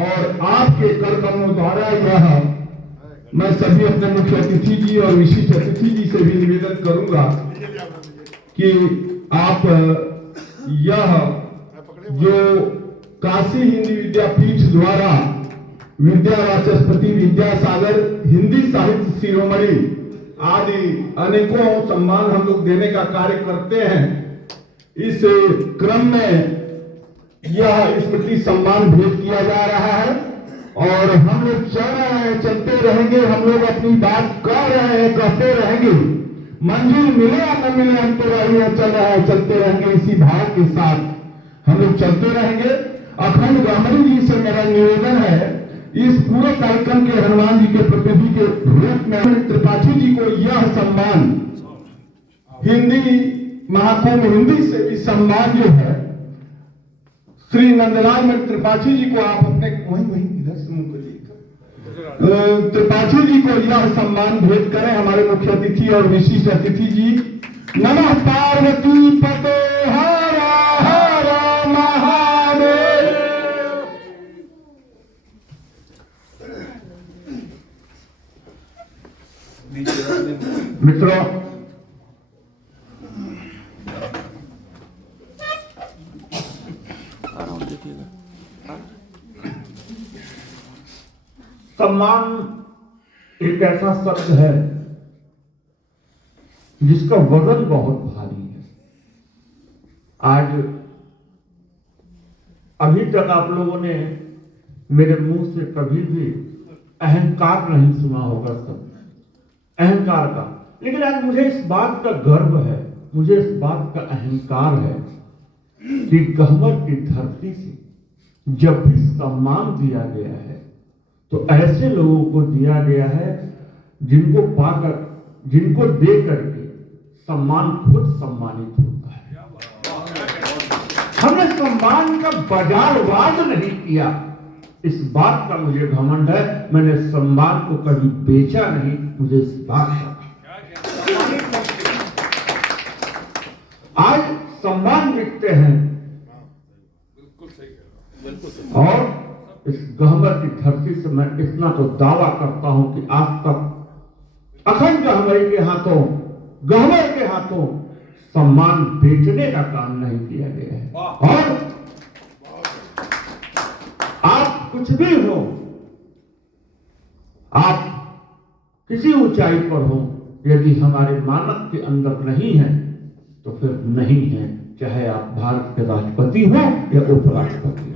और आपके कर कमलों द्वारा यह मैं सभी अपने मुख्य अतिथि जी और विशिष्ट अतिथि जी से भी निवेदन करूंगा कि आप यह जो काशी हिंदी विद्यापीठ द्वारा विद्या वाचस्पति विद्यासागर हिंदी साहित्य शिरोमणि आदि अनेकों सम्मान हम लोग देने का कार्य करते हैं। इस क्रम में यह स्मृति सम्मान भेंट किया जा रहा है और हम लोग चल रहे हैं, चलते रहेंगे। हम लोग अपनी बात कह रहे हैं, कहते रहेंगे। मंजिल मिले या न मिले, हम तो रही चल रहे हैं, चलते रहेंगे। इसी भाव के साथ हम लोग चलते रहेंगे। अखंड गहमरी जी से मेरा निवेदन है, इस पूरे कार्यक्रम के हनुमान जी के प्रतिनिधि के रूप में त्रिपाठी जी को यह सम्मान हिंदी महाकुंभ हिंदी से भी सम्मान जो है श्री नंदलाल मित्र त्रिपाठी जी को आप अपने वही इधर से मुंह करिए, त्रिपाठी जी को यह सम्मान भेंट करें। हमारे मुख्य अतिथि और विशिष्ट अतिथि जी। नमः पार्वती पते हर हर महादेव। मित्रों, सम्मान एक ऐसा शब्द है जिसका वजन बहुत भारी है। आज अभी तक आप लोगों ने मेरे मुंह से कभी भी अहंकार नहीं सुना होगा, सब अहंकार का। लेकिन आज मुझे इस बात का गर्व है, मुझे इस बात का अहंकार है कि गहमर की धरती से जब भी सम्मान दिया गया है तो ऐसे लोगों को दिया गया है जिनको पाकर, जिनको दे करके सम्मान खुद सम्मानित होता है। हमने सम्मान का बाजारवाद नहीं किया, इस बात का मुझे घमंड है। मैंने सम्मान को कभी बेचा नहीं, मुझे इस बात का। आज सम्मान बिकते हैं और इस गहमर की धरती से मैं इतना तो दावा करता हूं कि आज तक अखंड गहमरी के हाथों, गहमर के हाथों सम्मान बेचने का काम नहीं किया गया है। और आप कुछ भी हो, आप किसी ऊंचाई पर हो, यदि हमारे मानक के अंदर नहीं है तो फिर नहीं है, चाहे आप भारत के राष्ट्रपति हो या उपराष्ट्रपति।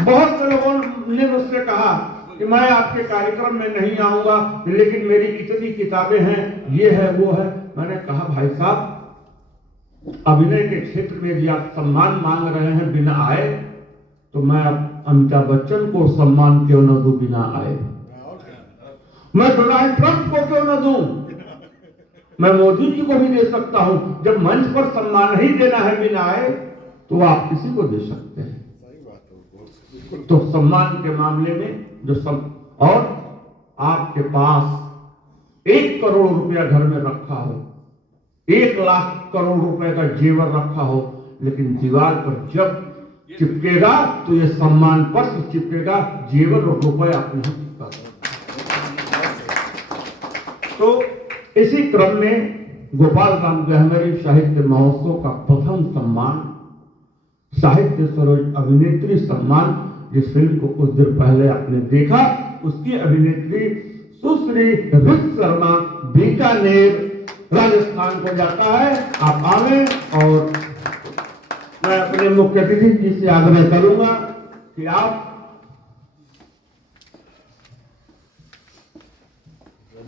बहुत से लोगों ने मुझसे कहा कि मैं आपके कार्यक्रम में नहीं आऊंगा, लेकिन मेरी इतनी किताबें हैं, ये है वो है। मैंने कहा भाई साहब, अभिनय के क्षेत्र में भी आप सम्मान मांग रहे हैं बिना आए, तो मैं अमिताभ बच्चन को सम्मान क्यों न दूं बिना आए? मैं डोनाल्ड ट्रंप को क्यों न दूं? मैं मोदी जी को भी दे सकता हूं। जब मंच पर सम्मान ही देना है बिना आए, तो आप किसी को दे सकते हैं। तो सम्मान के मामले में जो और आपके पास 1 करोड़ रुपया घर में रखा हो, 1 लाख करोड़ रुपए का जेवर रखा हो, लेकिन दीवार पर जब चिपकेगा तो ये सम्मान पत्र चिपकेगा, जेवर और रुपया नहीं चिपका। तो इसी क्रम में गोपाल राम गहमरी साहित्य महोत्सव का प्रथम सम्मान साहित्य सरोज अभिनेत्री सम्मान, जिस फिल्म को कुछ देर पहले आपने देखा, उसकी अभिनेत्री सुश्री ऋत शर्मा बीकानेर राजस्थान को जाता है। आप आवे और मैं अपने मुख्य अतिथि जी से आग्रह करूंगा कि आप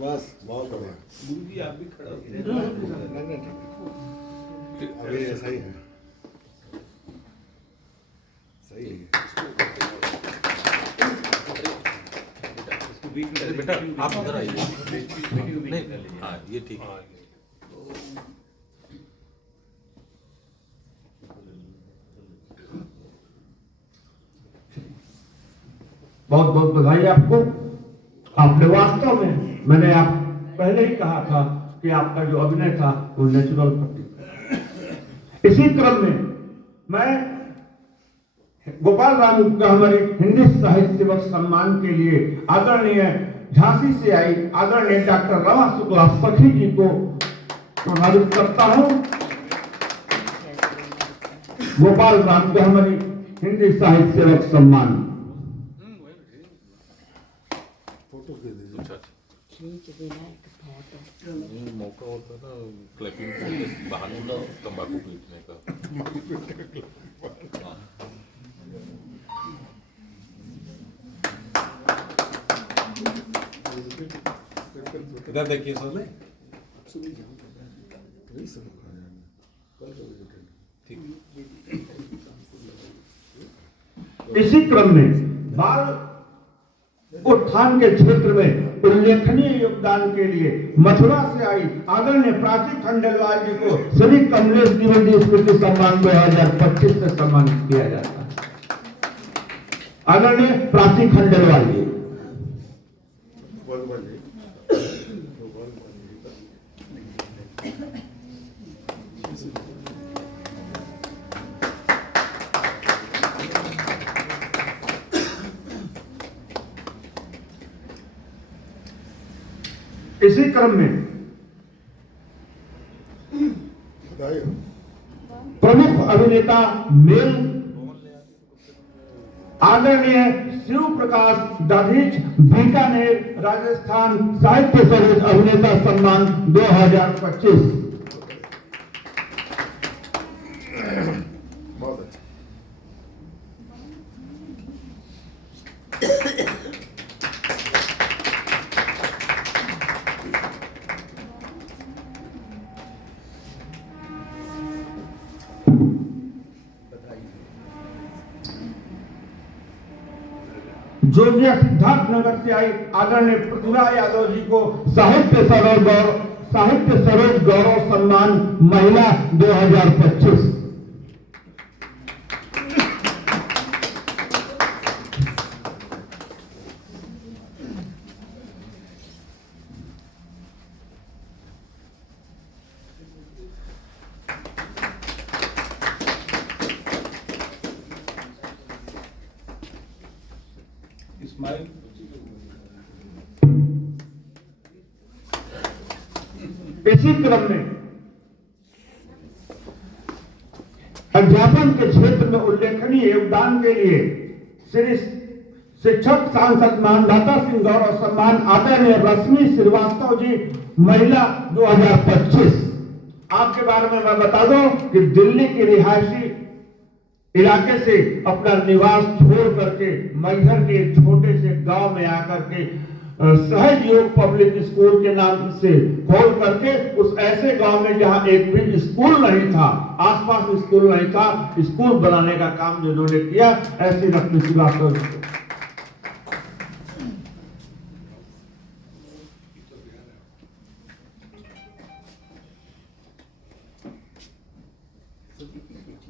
बस बहुत बढ़िया। आप भी खड़ा अभी ऐसा ही है, सही है। बेटा आप उधर आइए। नहीं, हाँ ये ठीक है। बहुत बहुत बधाई आपको। आपने वास्तव में, मैंने आप पहले ही कहा था कि आपका जो अभिनय था वो नेचुरल प्रतीक। इसी क्रम में मैं गोपाल राम गहमरी हिंदी साहित्य सेवक सम्मान के लिए आदरणीय झांसी से आई आदरणीय डॉक्टर रमा शुक्ला सखी जी को प्रभावित करता हूं। गोपाल राम गहमरी हिंदी साहित्य सेवक सम्मान। फोटो दे दीजिए। अच्छा मौका होता ना क्लैपिंग बहाने ना तंबाकू पीटने का। इधर देखिए सर। इसी क्रम में बाल उत्थान के क्षेत्र में उल्लेखनीय योगदान के लिए मथुरा से आई आदरणीय प्राची खंडेलवाल जी को श्री कमलेश द्विवेदी स्मृति सम्मान 2025 से सम्मानित किया जाता है। आदरणीय प्राची खंडेलवाल जी। इसी क्रम में प्रमुख अभिनेता मेल आदरणीय शिव प्रकाश दाधीच बीकानेर राजस्थान साहित्य सरोज अभिनेता सम्मान 2025। बहुत अच्छा। जोजिया सिद्धार्थ नगर से आई आदरणीय प्रतिभा यादव जी को साहित्य सरोज गौरव सम्मान महिला 2025। इसी क्रम में अध्यापन के क्षेत्र में उल्लेखनीय योगदान के लिए श्री शिक्षक सांसद मानदाता सिंह गौरव सम्मान आदरणीय रश्मि श्रीवास्तव जी महिला 2025। आपके बारे में मैं बता दूं कि दिल्ली के रिहायशी इलाके से अपना निवास छोड़ करके मैहर के छोटे से गांव में आकर के सहयोग पब्लिक स्कूल के नाम से खोल करके उस ऐसे गांव में जहां एक भी स्कूल नहीं था, आसपास स्कूल नहीं था, स्कूल बनाने का काम जिन्होंने किया, ऐसी रश्मि श्रीवास्तव।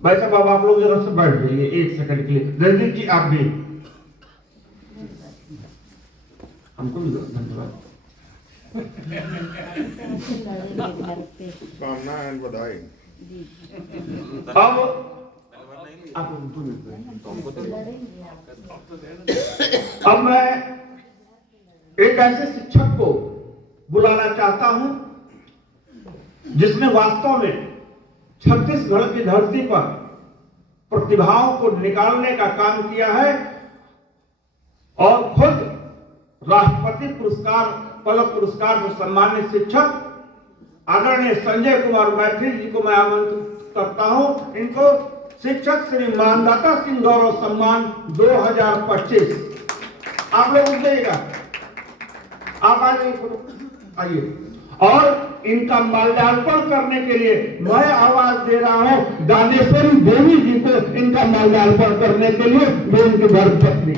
भाई साहब अब आप लोग जरा से बैठ जाइए 1 सेकंड के लिए। रणजीत जी आप भी, हमको भी धन्यवाद। कामना एंड बधाई। अब मैं एक ऐसे शिक्षक को बुलाना चाहता हूं जिसने वास्तव में छत्तीसगढ़ की धरती पर प्रतिभाओं को निकालने का काम किया है और खुद राष्ट्रपति पुरस्कार पलक पुरस्कार से सम्मानित शिक्षक आदरणीय संजय कुमार मैथिल जी को मैं आमंत्रित करता हूं। इनको शिक्षक श्री मानदाता सिंह गौरव सम्मान 2025। आप लोग उठिएगा, आप आइए और इनका माल्यार्पण करने के लिए मैं आवाज दे रहा हूं दानेश्वरी देवी जी को इनका माल्यार्पण करने के लिए, जो इनकी धर्मपत्नी।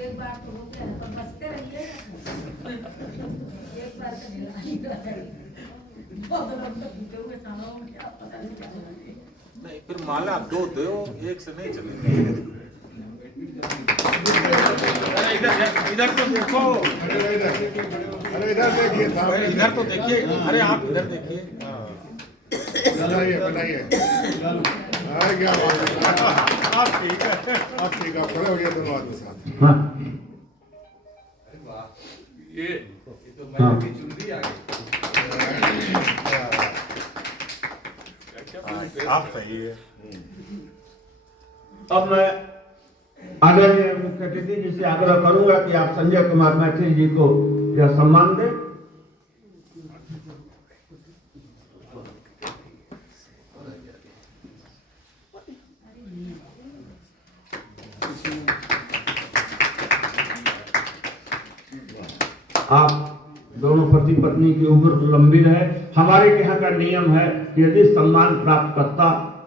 एक बार तो हो गया तो बसते रहिए। एक बार नहीं फिर माला 2 दो, 1 से नहीं चलेगी। इधर तो देखो, अरे इधर देखिए सामने। इधर तो देखिए, अरे आप इधर देखिए। बनाइए अरे क्या बात है। आप ठीक है। आप ठीक है, खड़े हो गए दोनों आदमी साथ। हाँ ये हाँ आप सही है। अब मैं आदरणीय मुख्य अतिथि जी से आग्रह करूंगा कि आप संजय कुमार मैथिल जी को यह सम्मान दें। आप दोनों पति पत्नी की उम्र लंबी रहे। हमारे यहाँ का नियम है कि यदि सम्मान प्राप्त करता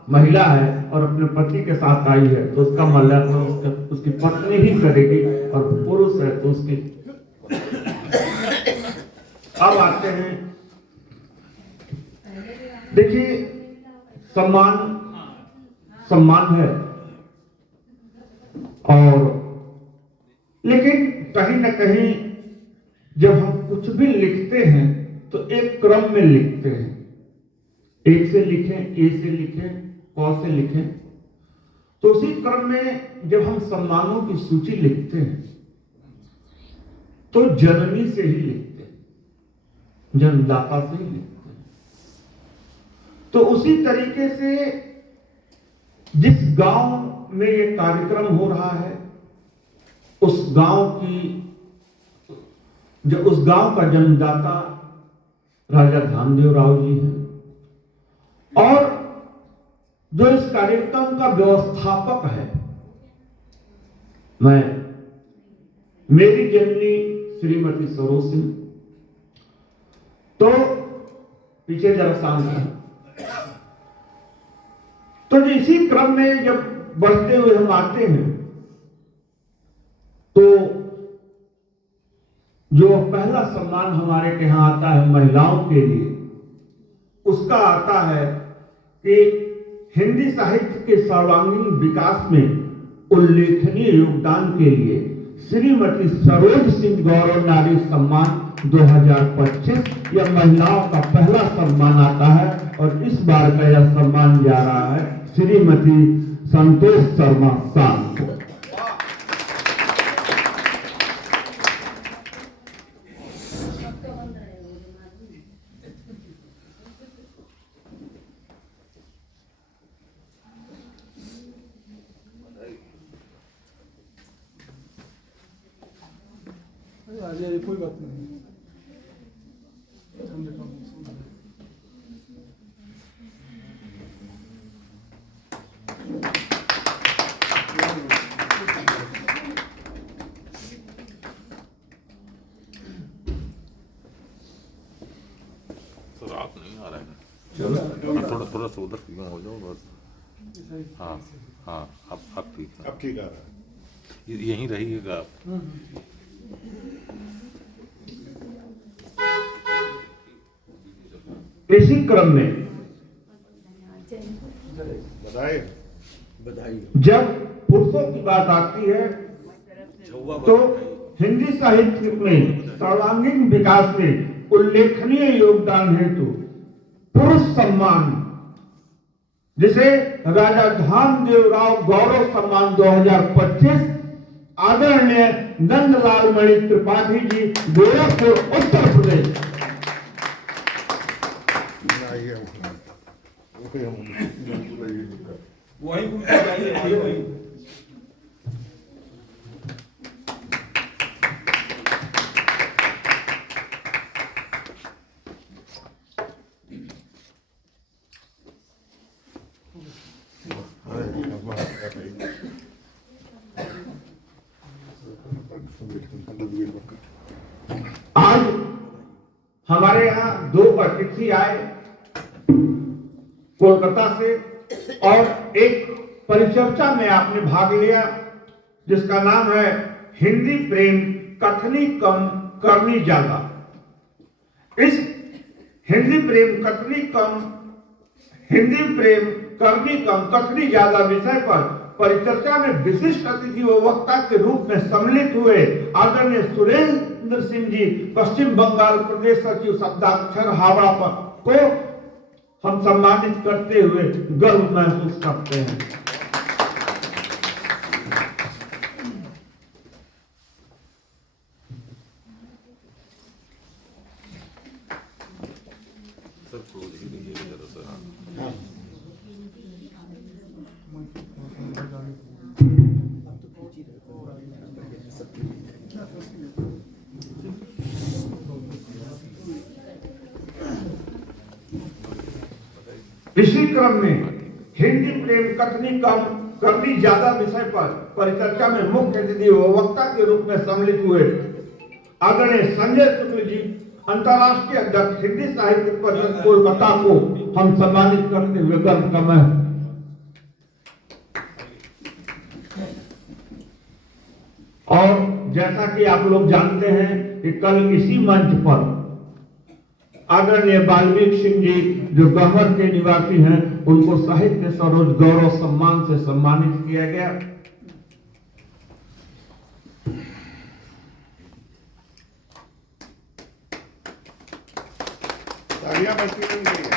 महिला है और अपने पति के साथ आई है तो उसका मूल्यांकन उसकी पत्नी ही करेगी, और पुरुष है तो उसकी। अब आते हैं, देखिए सम्मान सम्मान है, और लेकिन कहीं न कहीं जब हम कुछ भी लिखते हैं तो एक क्रम में लिखते हैं। एक से लिखें, ए से लिखें, क से लिखें। तो उसी क्रम में जब हम सम्मानों की सूची लिखते हैं तो जननी से ही लिखते हैं, जन्मदाता से ही लिखते हैं। तो उसी तरीके से जिस गांव में ये कार्यक्रम हो रहा है उस गांव की उस गांव का जन्मदाता राजा धामदेव राव जी हैं, और जो इस कार्यक्रम का व्यवस्थापक है मेरी जननी श्रीमती सरोज सिंह। तो पीछे जरा सामने, तो इसी क्रम में जब बढ़ते हुए हम आते हैं तो जो पहला सम्मान हमारे के यहाँ आता है महिलाओं के लिए, उसका आता है कि हिंदी साहित्य के सर्वांगीण विकास में उल्लेखनीय योगदान के लिए श्रीमती सरोज सिंह गौरव नारी सम्मान 2025 यह महिलाओं का पहला सम्मान आता है, और इस बार का यह सम्मान जा रहा है श्रीमती संतोष शर्मा शाह को। कोई बात नहीं। सर आप नहीं आ रहे हैं, चलो थोड़ा थोड़ा सा उधर क्यों हो जाओ बस। हाँ हाँ, अब ठीक है, अब ठीक आ रहा है। यहीं रहिएगा आप। इसी क्रम में बधाई। जब पुरुषों की बात आती है तो हिंदी साहित्य में सर्वांगीण विकास में उल्लेखनीय योगदान हेतु पुरुष सम्मान, जिसे राजा धामदेव राव गौरव सम्मान 2025 आदरणीय नंदलाल मणि त्रिपाठी जी, गोरखपुर, उत्तर प्रदेश। वही वही आज हमारे यहाँ दो अतिथि आए कोलकाता से, और एक परिचर्चा में आपने भाग लिया जिसका नाम है हिंदी प्रेम कथनी कम करनी ज्यादा। इस हिंदी प्रेम करनी कम कथनी ज्यादा विषय पर परिचर्चा में विशिष्ट अतिथि व वक्ता के रूप में सम्मिलित हुए आदरणीय सुरेंद्र सिंह जी, पश्चिम बंगाल प्रदेश सचिव शब्दाक्षर हावड़ा को हम सम्मानित करते हुए गर्व महसूस करते हैं। सर क्लोज ही नहीं है जरा सर। हाँ इसी क्रम में हिंदी प्रेम कथनी कम करनी ज्यादा विषय पर परिचर्चा में मुख्य अतिथि व वक्ता के रूप में सम्मिलित हुए आदरणीय संजय शुक्ल जी, अंतर्राष्ट्रीय अध्यक्ष हिंदी साहित्य परिषद कोलकाता को हम सम्मानित करते हुए गर्व का मैं और जैसा कि आप लोग जानते हैं कि कल इसी मंच पर आदरणीय बाल्मीकि सिंह जी जो गहवर के निवासी हैं, उनको साहित्य सरोज गौरव सम्मान से सम्मानित किया गया। तालियां बजती रहनी चाहिए।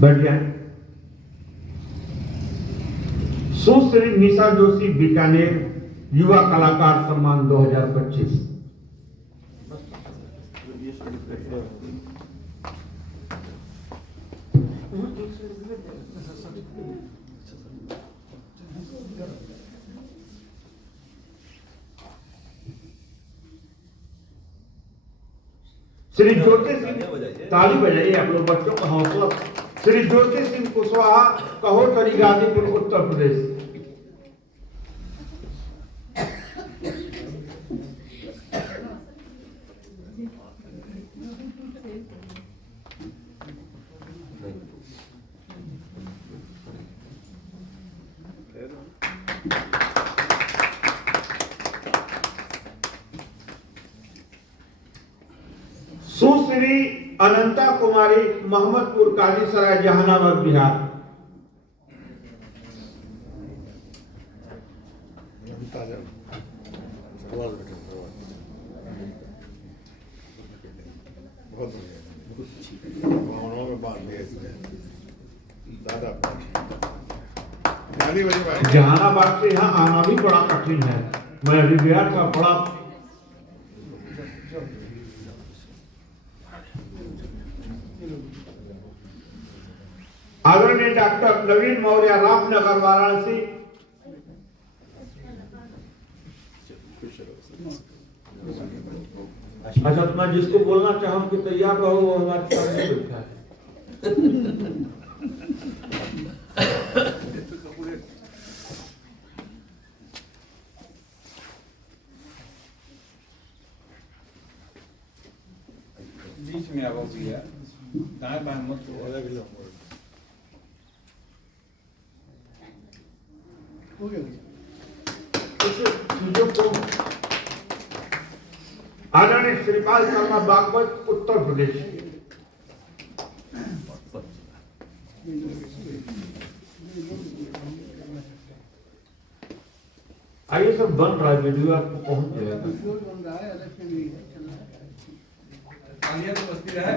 बैठ जाए। सुश्री निशा जोशी, बीकानेर, युवा कलाकार सम्मान 2025। श्री ज्योति सिंह, ताली बजाइए आप लोग, बच्चों का हौसला। श्री ज्योति सिंह कुशवाहा, कहोतरी, गाजीपुर, उत्तर प्रदेश। सुश्री अनंता कुमारी, मोहम्मदपुर, कालीसराय, जहानाबाद, बिहार। बहुत बढ़िया, भावनाओं में बांध दिया इसने दादा। ताली बजे भाई। जहानाबाद से यहाँ आना भी बड़ा कठिन है। मैं अभी गया था, बड़ा आदरणीय डॉक्टर नवीन मौर्य, रामनगर, वाराणसी। अच्छा, तो मैं जिसको बोलना चाहूँ कि तैयार रहो, वो हमारे सामने बैठा है। बीच में अब भैया दाएं बाएं मत हो गया। चीजों को आदरणीय श्रीपाल शर्मा, बागपत, उत्तर प्रदेश। आइए सब बन रहा है, वीडियो आपको पहुंच जाएगा। तालियां तो बजती रहे।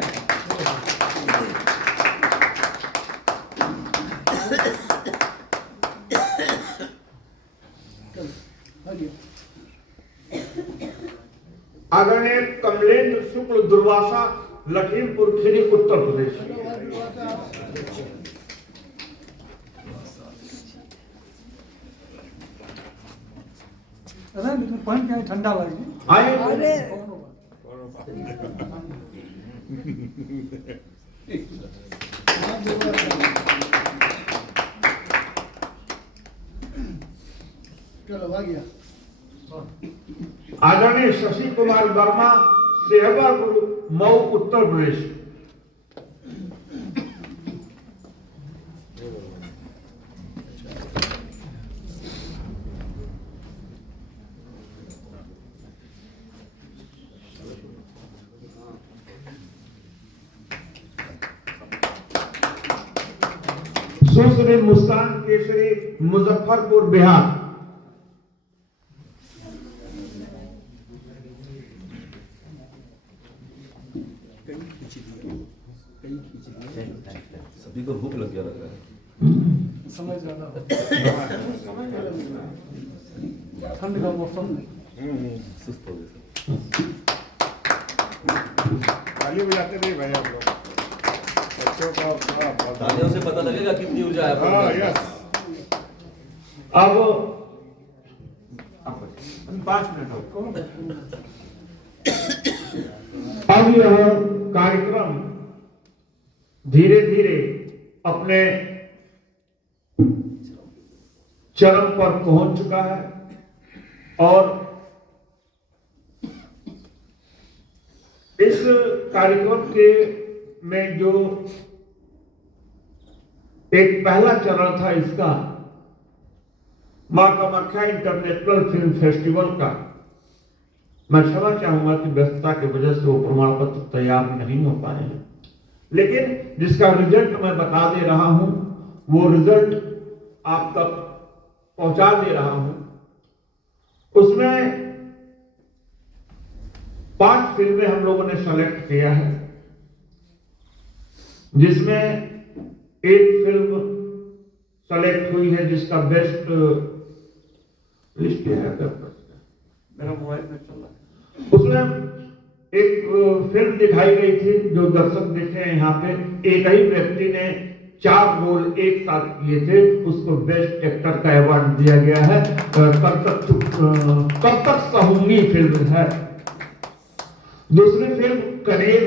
आदरणीय कमलेंद्र शुक्ल, दुर्वासा, लखीमपुर खीरी, उत्तर प्रदेश। पानी क्या ठंडा लगे। आइए चलो आ गया। आदरणीय शशि कुमार वर्मा, सेहबापुर, मऊ, उत्तर प्रदेश। सुश्री मुस्कान केसरी, मुजफ्फरपुर, बिहार। सभी को भूख लग गया लग रहा है। ठंड का मौसम सुस्त हो गए। ताली बजाते नहीं भाई आप लोग, बच्चों का थोड़ा बहुत- तालियों से पता लगेगा कितनी ऊर्जा है आपके हाँ अंदर। यस। अब 5 मिनट हो। अब यह कार्यक्रम धीरे धीरे अपने चरम पर पहुंच चुका है और इस कार्यक्रम के में जो एक पहला चरण था इसका, मां कामाख्या इंटरनेशनल फिल्म फेस्टिवल का, मैं क्षमा चाहूंगा कि व्यस्तता की वजह से वो प्रमाण पत्र तैयार नहीं हो पाए हैं, लेकिन जिसका रिजल्ट मैं बता दे रहा हूं, वो रिजल्ट आप तक पहुंचा दे रहा हूं। उसमें 5 फिल्में हम लोगों ने सेलेक्ट किया है, जिसमें एक फिल्म सेलेक्ट हुई है जिसका बेस्ट लिस्ट है, मेरा मोबाइल में चल रहा है। उसमें एक फिल्म दिखाई गई थी जो दर्शक देखे हैं यहाँ पे, एक ही व्यक्ति ने 4 रोल एक साथ किए थे, उसको बेस्ट एक्टर का अवार्ड दिया गया है। कब तक सहूंगी फिल्म है। दूसरी फिल्म कनेर,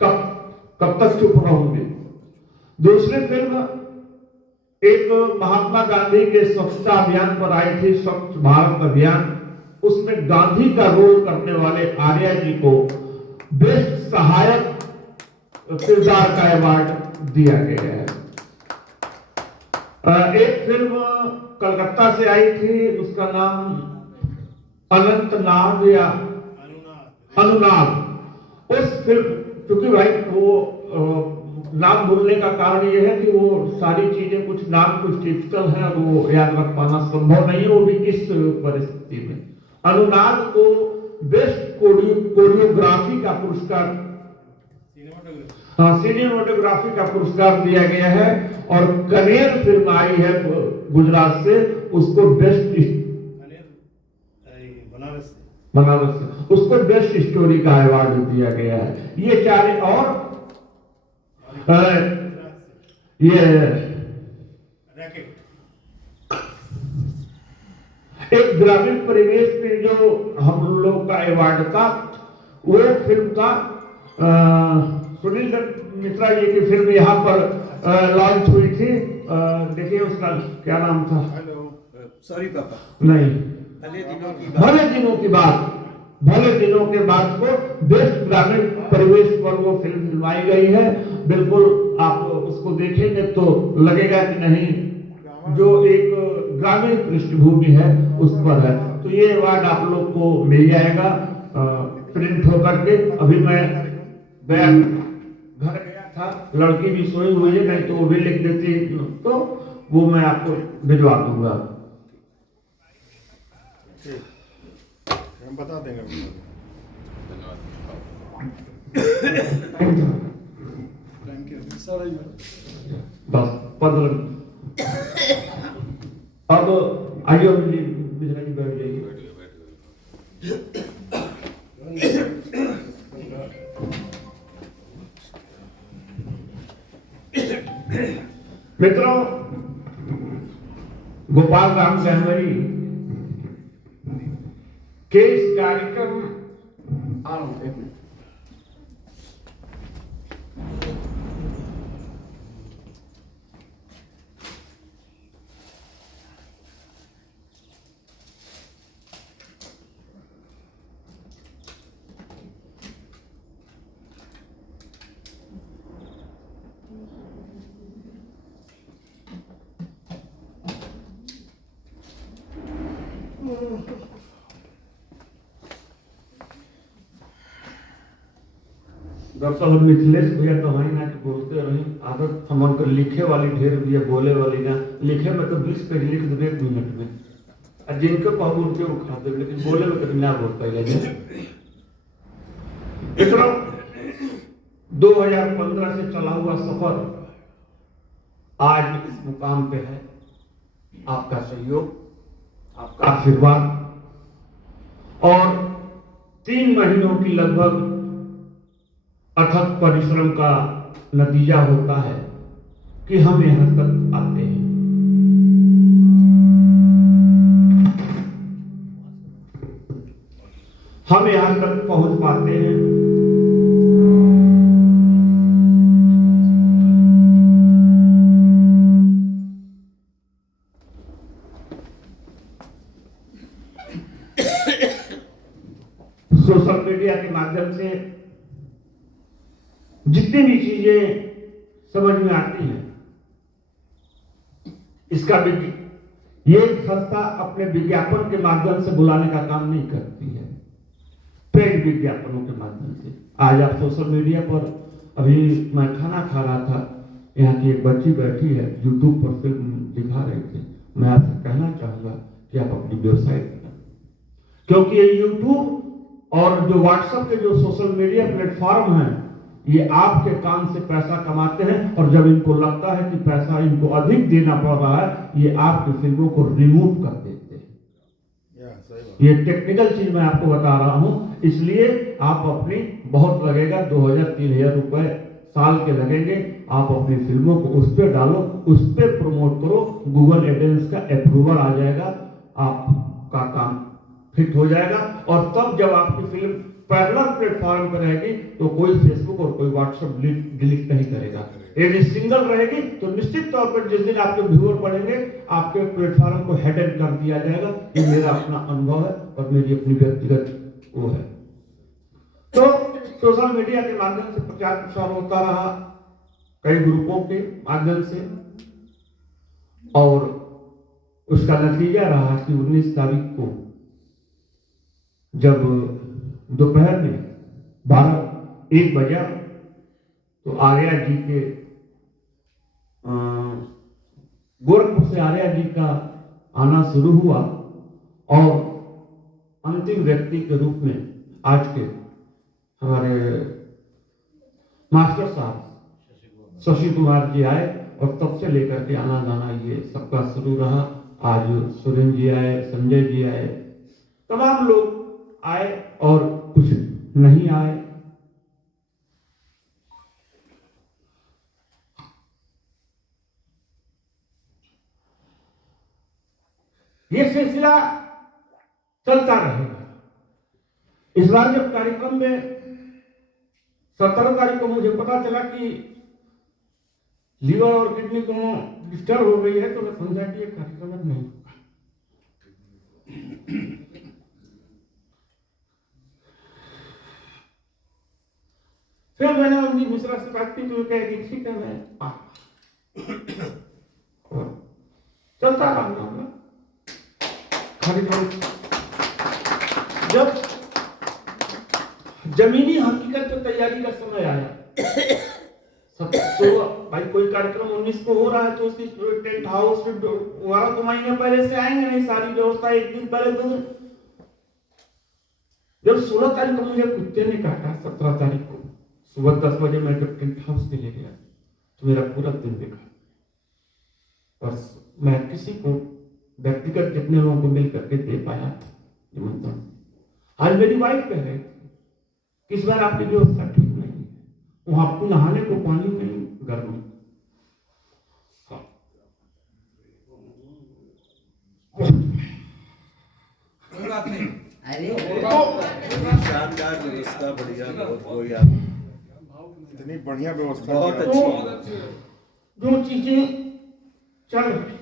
कब तक चुप रहूंगी। दूसरी फिल्म एक महात्मा गांधी के स्वच्छता अभियान पर आई थी, स्वच्छ भारत अभियान, उसमें गांधी का रोल करने वाले आर्या जी को बेस्ट सहायक किरदार का अवार्ड दिया गया है। एक फिल्म कलकत्ता से आई थी, उसका नाम अनंतनाग या अनुनाग। उस फिल्म, क्योंकि भाई वो नाम बोलने का कारण यह है कि वो सारी चीजें, कुछ नाम कुछ टिपिकल है, वो याद रख पाना संभव नहीं है, वो भी किस परिस्थिति में। अनुनाग को बेस्ट कोरियोग्राफी का पुरस्कार, सिनेमेटोग्राफी का पुरस्कार दिया गया है। और कनेर फिल्म आई है गुजरात से, उसको बेस्ट बनारस से उसको बेस्ट स्टोरी का अवार्ड दिया गया है। ये 4 और ये एक ग्रामीण परिवेश में जो हम लोग का अवार्ड था, वो फिल्म का सुनील मिश्रा जी की फिल्म यहाँ पर लॉन्च हुई थी। देखिए उसका क्या नाम था, सॉरी पापा, नहीं, भले दिनों की भले दिनों की बात, भले दिनों के बाद को बेस्ट ग्रामीण परिवेश पर वो फिल्म फिल्माई गई है। बिल्कुल आप उसको देखेंगे तो लगेगा कि नहीं, जो एक ग्रामीण पृष्ठभूमि है उस पर है। तो ये अवार्ड आप लोग को मिल जाएगा प्रिंट होकर के। अभी मैं घर गया था, लड़की भी सोई हुई है, नहीं तो वो भी लिख देती, तो वो मैं आपको भिजवा दूंगा। हम बता देंगे। Thank you. सॉरी बस 15 अब आइए मिश्रा जी बैठ जाइए। मित्रों, गोपाल राम गहमरी के इस कार्यक्रम आ रहा हूं, एक मिनट। डॉक्टर साहब मिथिलेश भैया तो वहीं ना कि बोलते रहे आदत हमन को लिखे वाली ढेर भी है, बोले वाली ना। लिखे में तो 20 पेज लिख दो 1 मिनट में, और जिनको कहूँ उनके वो खाते, लेकिन बोले में कभी ना बोल पाए। देखो 2015 से चला हुआ सफर आज इस मुकाम पे है। आपका सहयोग, आपका आशीर्वाद और 3 महीनों की लगभग अथक परिश्रम का नतीजा होता है कि हम यहां तक आते हैं। हम यहां तक पहुंच पाते हैं। सोशल मीडिया के माध्यम से जितनी भी चीजें समझ में आती हैं, इसका ये संस्था अपने विज्ञापन के माध्यम से बुलाने का काम नहीं करती है, पेड विज्ञापनों के माध्यम से। आज आप सोशल मीडिया पर, अभी मैं खाना खा रहा था, यहाँ की एक बच्ची बैठी है, यूट्यूब पर फिल्म दिखा रही थी। मैं आपसे कहना चाहूंगा कि आप अपनी वेबसाइट करें, क्योंकि ये यूट्यूब और जो व्हाट्सएप के जो सोशल मीडिया प्लेटफॉर्म हैं, ये आपके काम से पैसा कमाते हैं, और जब इनको लगता है कि पैसा इनको अधिक देना पड़ रहा है, ये आपकी फिल्मों को रिमूव कर देते हैं। ये टेक्निकल चीज मैं आपको बता रहा हूं, इसलिए आप अपनी बहुत लगेगा 2000-3000 रुपए साल के लगेंगे, आप अपनी फिल्मों को उस पर डालो, उस पर प्रमोट करो, गूगल एडेंस का अप्रूवल आ जाएगा, आपका काम फिट हो जाएगा। और तब जब आपकी फिल्म पैरेलल प्लेटफॉर्म पर रहेगी तो कोई फेसबुक और कोई व्हाट्सएप डिलीट नहीं करेगा। यदि सिंगल रहेगी तो निश्चित तौर पर जिस दिन आपके व्यूअर बढ़ेंगे, आपके प्लेटफॉर्म को हेड एंड कर दिया जाएगा। ये मेरा अपना अनुभव है और मेरी अपनी व्यक्तिगत वो है। तो सोशल मीडिया के माध्यम से प्रचार प्रसार होता रहा, कई ग्रुपों के माध्यम से, और उसका नतीजा रहा कि 19 तारीख को जब दोपहर में 12-1 बजा तो आर्या जी के गोरखपुर से आर्या जी का आना शुरू हुआ, और अंतिम व्यक्ति के रूप में आज के हमारे मास्टर साहब शशि कुमार जी आए, और तब से लेकर के आना जाना ये सबका शुरू रहा। आज सुरेंद्र जी आए, संजय जी आए, तमाम लोग आए और कुछ नहीं आए। ये सिलसिला चलता रहेगा। इस बार जब कार्यक्रम में 17 तारीख को मुझे पता चला कि लीवर और किडनी दोनों डिस्टर्ब हो गई है, तो मैं समझा कि ये कार्यक्रम अब नहीं होगा। फिर मैंने उनकी मिश्रा से बात की, तो कहे कि ठीक है मैं चलता रहूंगा। जब जमीनी हकीकत पर तैयारी का समय आया, तो भाई कोई कार्यक्रम 19 को हो रहा है तो उसकी टेंट हाउस वगैरह तो महीने पहले से आएंगे नहीं, सारी व्यवस्था 1 दिन पहले। तो जब 16 तारीख को मुझे कुत्ते ने काटा, 17 तारीख को सुबह 10 बजे मैं जब टेंट हाउस के लिए गया तो मेरा पूरा दिन बेकार। और मैं किसी को व्यक्तिगत जितने लोगों को मिल करके दे पाया निमंत्रण। आज मेरी वाइफ कह रही थी इस बार आपकी व्यवस्था ठीक नहीं है, वहां आपको नहाने को पानी नहीं, गर्मी। शानदार व्यवस्था, बढ़िया, बहुत इतनी बढ़िया व्यवस्था, बहुत अच्छी। जो चीजें चल